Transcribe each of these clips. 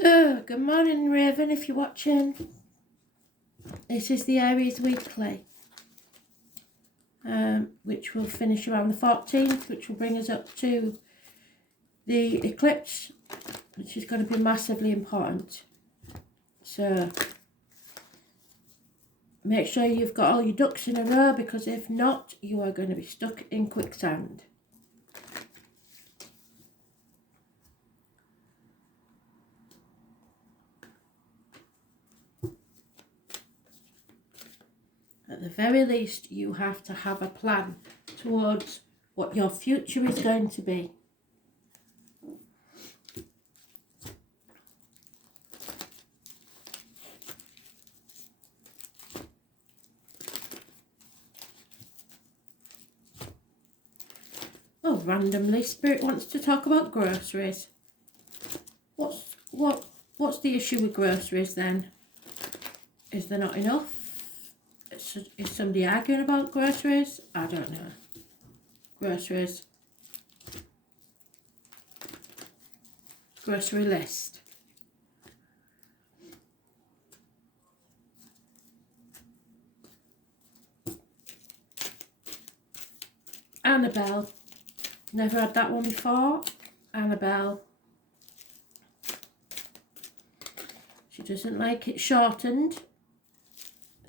So, good morning, Raven, if you're watching. This is the Aries Weekly, which will finish around the 14th, which will bring us up to the eclipse, which is going to be massively important. So, make sure you've got all your ducks in a row, because if not, you are going to be stuck in quicksand. At the very least, you have to have a plan towards what your future is going to be. Oh, randomly, Spirit wants to talk about groceries. What's the issue with groceries then? Is there not enough? Is somebody arguing about groceries? I don't know. Groceries. Grocery list. Annabelle. Never had that one before. Annabelle. She doesn't like it shortened.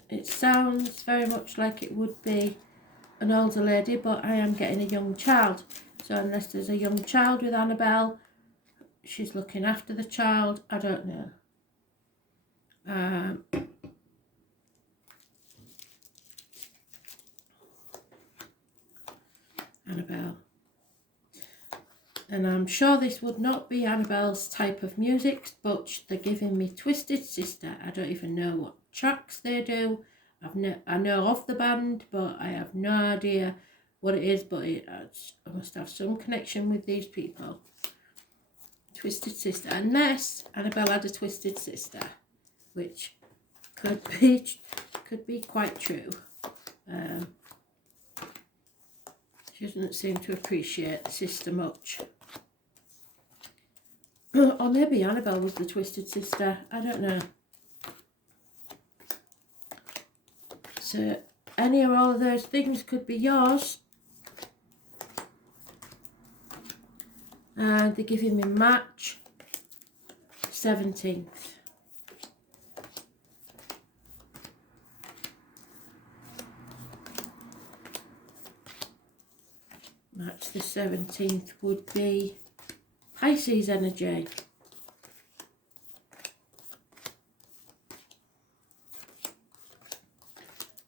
It sounds very much like it would be an older lady, but I am getting a young child. So unless there's a young child with Annabelle, she's looking after the child. I don't know. Annabelle. And I'm sure this would not be Annabelle's type of music, but they're giving me Twisted Sister. I don't even know what tracks they do. I know of the band, but I have no idea what it is, but I must have some connection with these people. Twisted Sister, unless Annabelle had a twisted sister, which could be quite true. She doesn't seem to appreciate the sister much. Or maybe Annabelle was the twisted sister. I don't know. So any or all of those things could be yours. And they're giving me March 17th. March the 17th would be Pisces energy.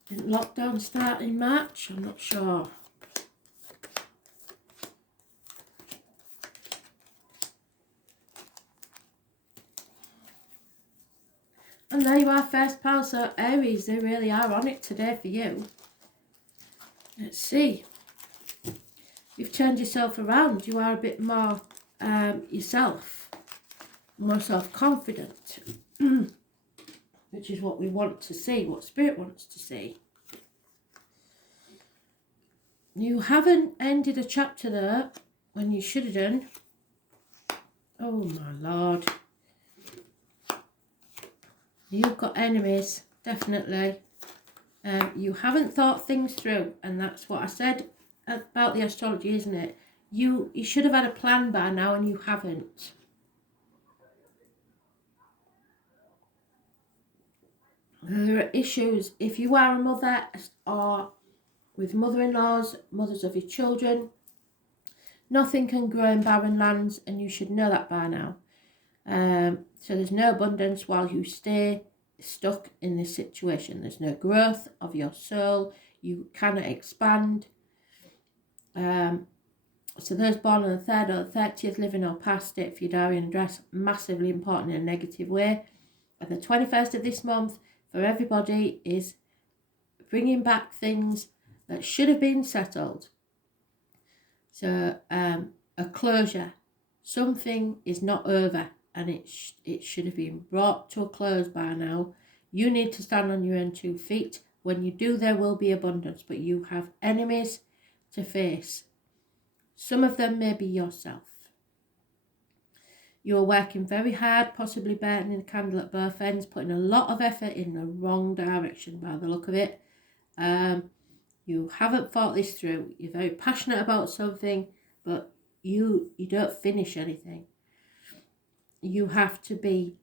Didn't lockdown start in March? I'm not sure. And there you are, first pal. So Aries, they really are on it today for you. Let's see. You've turned yourself around. You are a bit more yourself, more self-confident, which is what we want to see, what Spirit wants to see. You haven't ended a chapter though, when you should have done. Oh my Lord. You've got enemies, definitely. You haven't thought things through, and that's what I said about the astrology, isn't it? You should have had a plan by now, and you haven't. There are issues if you are a mother or with mother-in-laws, mothers of your children. Nothing can grow in barren lands, and you should know that by now. So there's no abundance while you stay stuck in this situation. There's no growth of your soul. You cannot expand. So those born on the 3rd or the 30th, living or past it, for your diary and address, massively important in a negative way. And the 21st of this month, for everybody, is bringing back things that should have been settled. So a closure. Something is not over, and it should have been brought to a close by now. You need to stand on your own 2 feet. When you do, there will be abundance, but you have enemies to face. Some of them may be yourself. You are working very hard, possibly burning the candle at both ends, putting a lot of effort in the wrong direction by the look of it. You haven't thought this through. You're very passionate about something, but you don't finish anything. You have to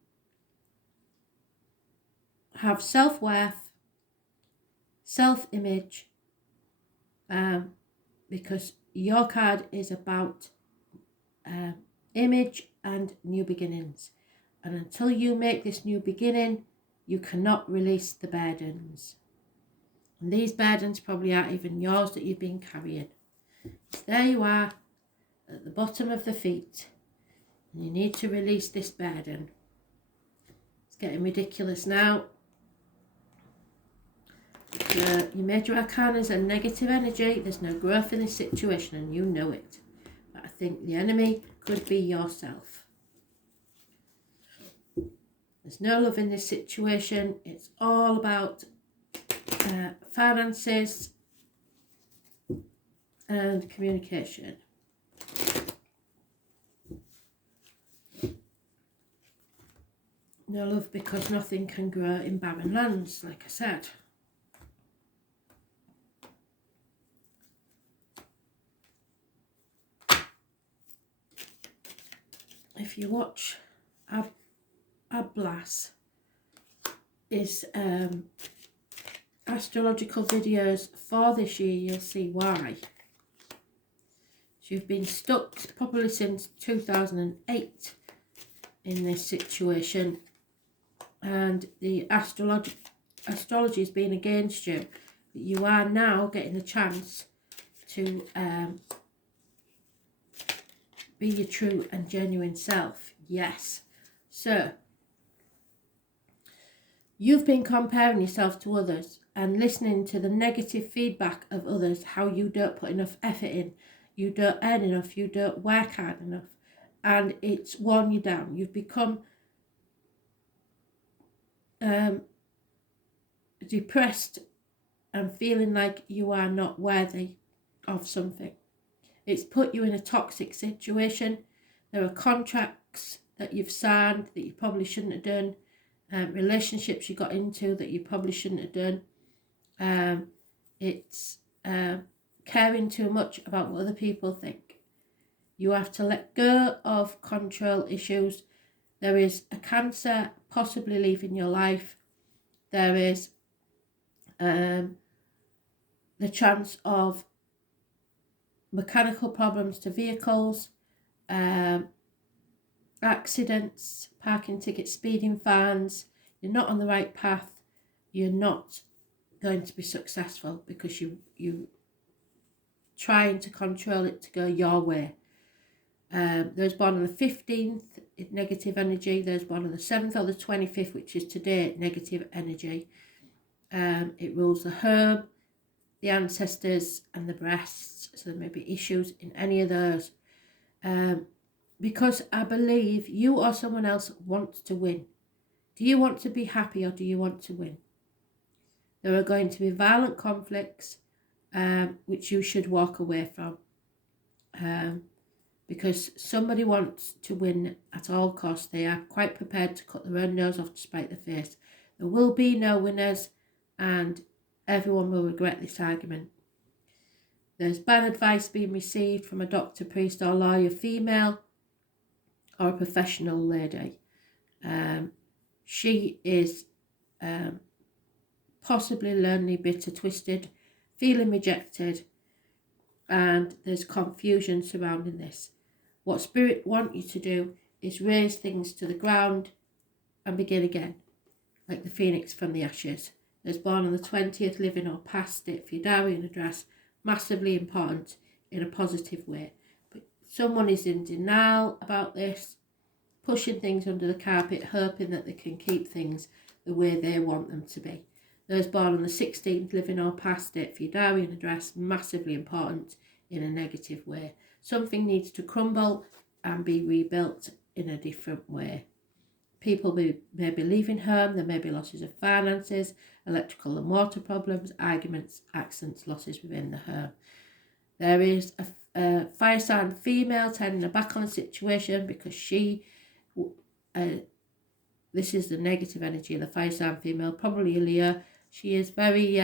have self-worth, self-image, because your card is about image and new beginnings. And until you make this new beginning, you cannot release the burdens. And these burdens probably aren't even yours that you've been carrying. So there you are at the bottom of the feet. And you need to release this burden. It's getting ridiculous now. Your major arcana is a negative energy. There's no growth in this situation and you know it. But I think the enemy could be yourself. There's no love in this situation. It's all about finances and communication. No love because nothing can grow in barren lands, like I said. If you watch Ablas is astrological videos for this year, you'll see why. She's been stuck probably since 2008 in this situation, and the astrology has been against you. But you are now getting a chance to be your true and genuine self. Yes. So, you've been comparing yourself to others and listening to the negative feedback of others, how you don't put enough effort in, you don't earn enough, you don't work hard enough, and it's worn you down. You've become depressed and feeling like you are not worthy of something. It's put you in a toxic situation. There are contracts that you've signed that you probably shouldn't have done. Relationships you got into that you probably shouldn't have done. It's caring too much about what other people think. You have to let go of control issues. There is a cancer possibly leaving your life. There is the chance of mechanical problems to vehicles, accidents, parking tickets, speeding fines. You're not on the right path. You're not going to be successful because you trying to control it to go your way. There's one on the 15th, negative energy. There's one on the 7th or the 25th, which is today, negative energy. It rules the home, the ancestors and the breasts. So there may be issues in any of those. Because I believe you or someone else wants to win. Do you want to be happy or do you want to win? There are going to be violent conflicts which you should walk away from. Because somebody wants to win at all costs. They are quite prepared to cut their own nose off to spite their face. There will be no winners and everyone will regret this argument. There's bad advice being received from a doctor, priest or lawyer, female or a professional lady. She is possibly lonely, bitter, twisted, feeling rejected, and there's confusion surrounding this. What Spirit want you to do is raise things to the ground and begin again, like the phoenix from the ashes. There's born on the 20th, living or past it for your diary and address, massively important in a positive way. But someone is in denial about this, pushing things under the carpet, hoping that they can keep things the way they want them to be. Those born on the 16th, living or past it for your diary and address, massively important in a negative way. Something needs to crumble and be rebuilt in a different way. People may be leaving home, there may be losses of finances, electrical and water problems, arguments, accidents, losses within the home. There is a fire sign female turning her back on the situation because she this is the negative energy of the fire sign female, probably a Leo. She is very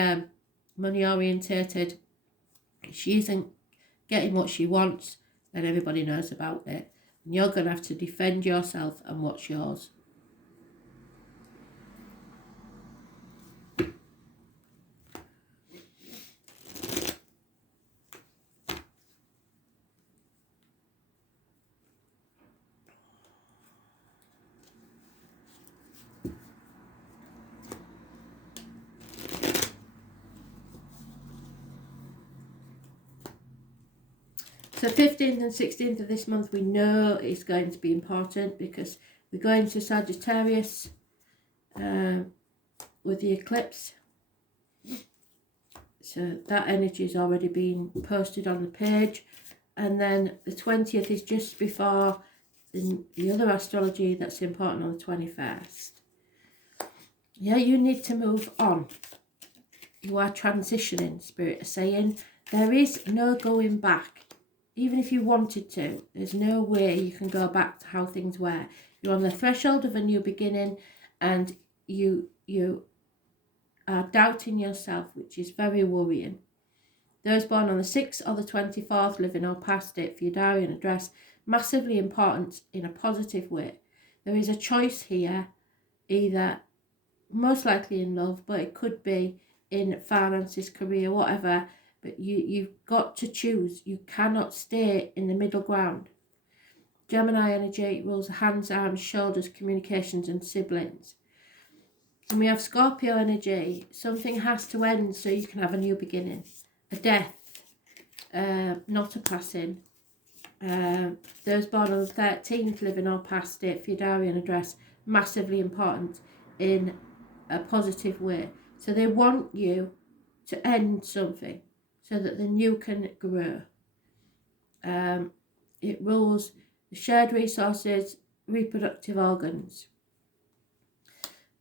money orientated. She isn't getting what she wants, and everybody knows about it. And you're going to have to defend yourself and what's yours. So 15th and 16th of this month we know is going to be important because we're going to Sagittarius with the eclipse. So that energy has already been posted on the page. And then the 20th is just before the other astrology that's important on the 21st. Yeah, you need to move on. You are transitioning, Spirit is saying. There is no going back. Even if you wanted to, there's no way you can go back to how things were. You're on the threshold of a new beginning, and you are doubting yourself, which is very worrying. Those born on the 6th or the 24th, living or past it, for your diary and address, massively important in a positive way. There is a choice here, either most likely in love, but it could be in finances, career, whatever. But you've got to choose. You cannot stay in the middle ground. Gemini energy rules hands, arms, shoulders, communications and siblings. And we have Scorpio energy. Something has to end so you can have a new beginning. A death, not a passing. Those born on the 13th, living or past it, for your diary and address, massively important in a positive way. So they want you to end something so that the new can grow. It rules the shared resources, reproductive organs.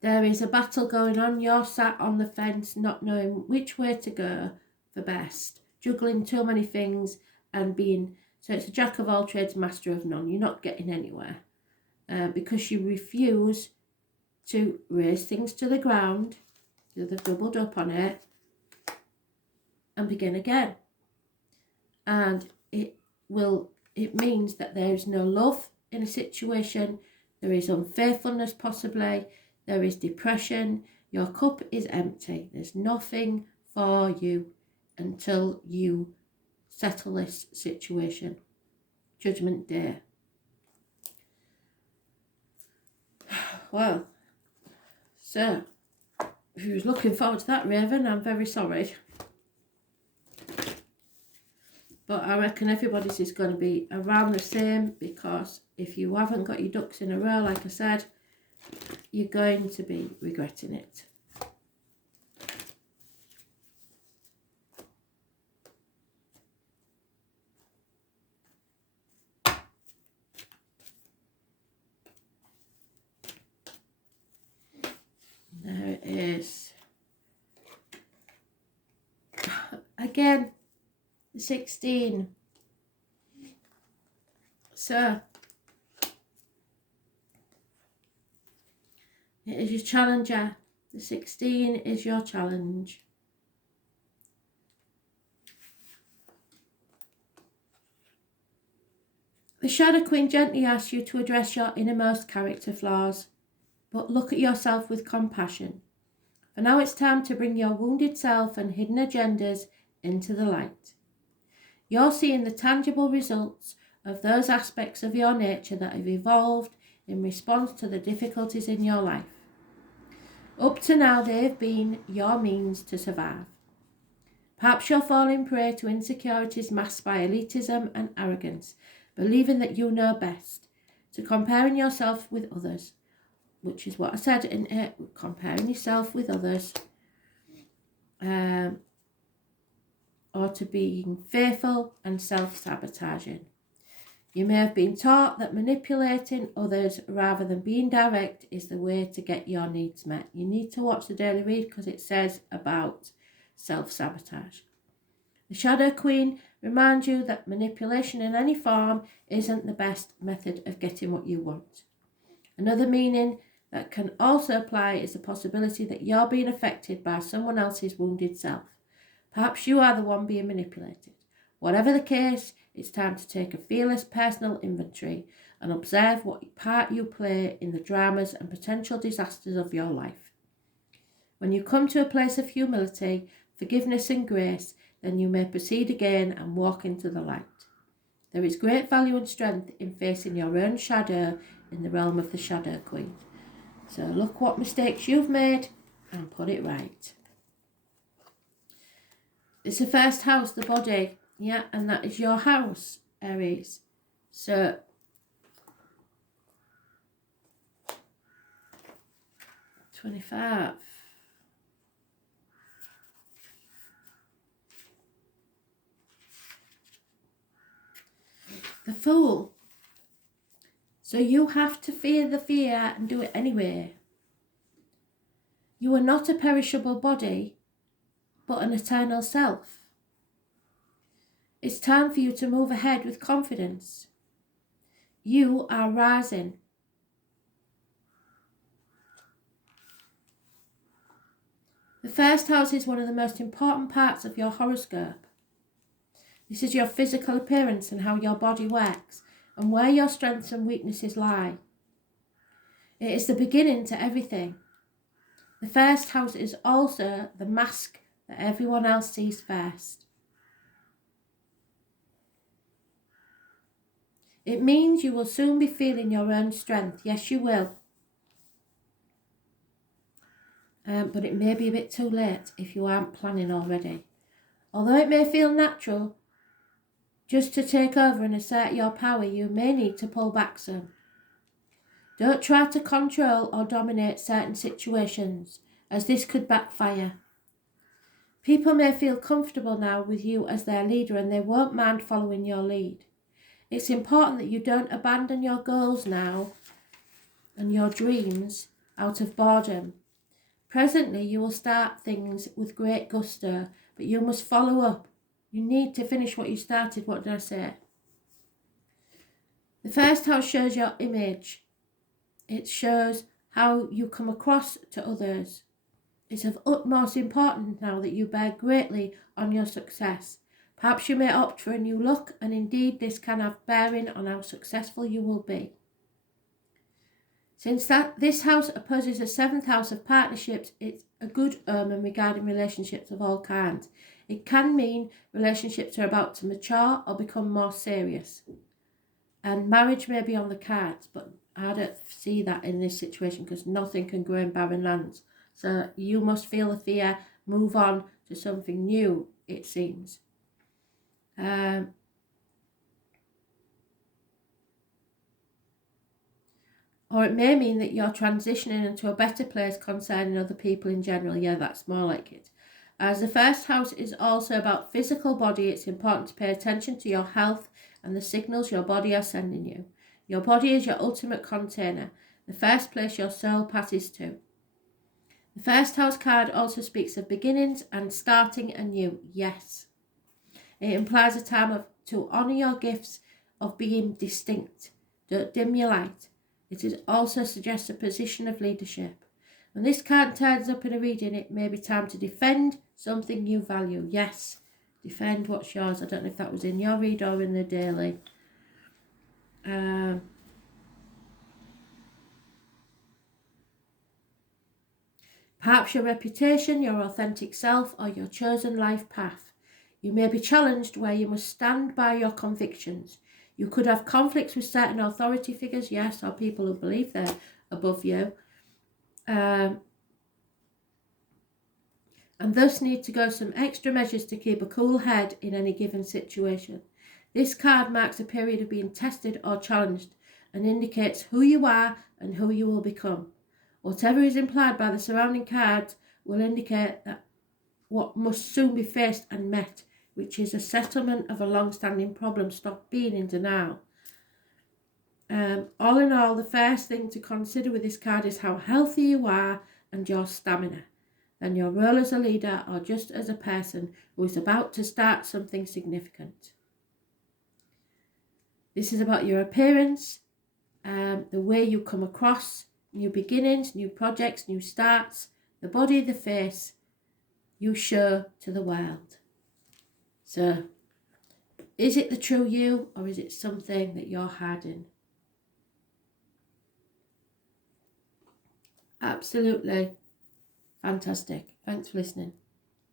There is a battle going on. You're sat on the fence not knowing which way to go for best, juggling too many things and being, so it's a jack of all trades, master of none. You're not getting anywhere because you refuse to raise things to the ground. They've doubled up on it and begin again. And it means that there is no love in a situation. There is unfaithfulness possibly. There is depression. Your cup is empty. There's nothing for you until you settle this situation. Judgment Day. Well, so if you was looking forward to that, Raven, I'm very sorry. But I reckon everybody's is going to be around the same, because if you haven't got your ducks in a row, like I said, you're going to be regretting it. There it is. Again, 16. So it is your challenger. The 16 is your challenge. The Shadow Queen gently asks you to address your innermost character flaws, but look at yourself with compassion. For now it's time to bring your wounded self and hidden agendas into the light. You're seeing the tangible results of those aspects of your nature that have evolved in response to the difficulties in your life. Up to now, they've been your means to survive. Perhaps you're falling prey to insecurities masked by elitism and arrogance, believing that you know best, to comparing yourself with others, which is what I said in it, comparing yourself with others, or to being fearful and self-sabotaging. You may have been taught that manipulating others rather than being direct is the way to get your needs met. You need to watch the Daily Read because it says about self-sabotage. The Shadow Queen reminds you that manipulation in any form isn't the best method of getting what you want. Another meaning that can also apply is the possibility that you're being affected by someone else's wounded self. Perhaps you are the one being manipulated. Whatever the case, it's time to take a fearless personal inventory and observe what part you play in the dramas and potential disasters of your life. When you come to a place of humility, forgiveness and grace, then you may proceed again and walk into the light. There is great value and strength in facing your own shadow in the realm of the Shadow Queen. So look what mistakes you've made and put it right. It's the first house, the body, yeah, and that is your house, Aries. So $25. The Fool. So you have to fear the fear and do it anyway. You are not a perishable body, but an eternal self. It's time for you to move ahead with confidence. You are rising. The first house is one of the most important parts of your horoscope. This is your physical appearance and how your body works and where your strengths and weaknesses lie. It is the beginning to everything. The first house is also the mask that everyone else sees first. It means you will soon be feeling your own strength. Yes, you will. But it may be a bit too late if you aren't planning already. Although it may feel natural just to take over and assert your power, you may need to pull back some. Don't try to control or dominate certain situations, as this could backfire. People may feel comfortable now with you as their leader and they won't mind following your lead. It's important that you don't abandon your goals now and your dreams out of boredom. Presently, you will start things with great gusto, but you must follow up. You need to finish what you started. What did I say? The first house shows your image. It shows how you come across to others. It's of utmost importance now that you bear greatly on your success. Perhaps you may opt for a new look, and indeed this can have bearing on how successful you will be. Since this house opposes the seventh house of partnerships, it's a good omen regarding relationships of all kinds. It can mean relationships are about to mature or become more serious. And marriage may be on the cards, but I don't see that in this situation because nothing can grow in barren lands. So you must feel the fear, move on to something new, it seems. Or it may mean that you're transitioning into a better place concerning other people in general. Yeah, that's more like it. As the first house is also about physical body, it's important to pay attention to your health and the signals your body are sending you. Your body is your ultimate container, the first place your soul passes to. The first house card also speaks of beginnings and starting anew. Yes. It implies a time to honour your gifts of being distinct. Don't dim your light. It also suggests a position of leadership. When this card turns up in a reading, it may be time to defend something you value. Yes, defend what's yours. I don't know if that was in your read or in the daily. Perhaps your reputation, your authentic self, or your chosen life path. You may be challenged where you must stand by your convictions. You could have conflicts with certain authority figures, yes, or people who believe they're above you. And thus need to go some extra measures to keep a cool head in any given situation. This card marks a period of being tested or challenged and indicates who you are and who you will become. Whatever is implied by the surrounding cards will indicate that what must soon be faced and met, which is a settlement of a long-standing problem. Stop being in denial. All in all, the first thing to consider with this card is how healthy you are and your stamina, and your role as a leader or just as a person who is about to start something significant. This is about your appearance the way you come across, new beginnings, new projects, new starts, the body, the face, you show to the world. So, is it the true you, or is it something that you're hiding? Absolutely fantastic. Thanks for listening.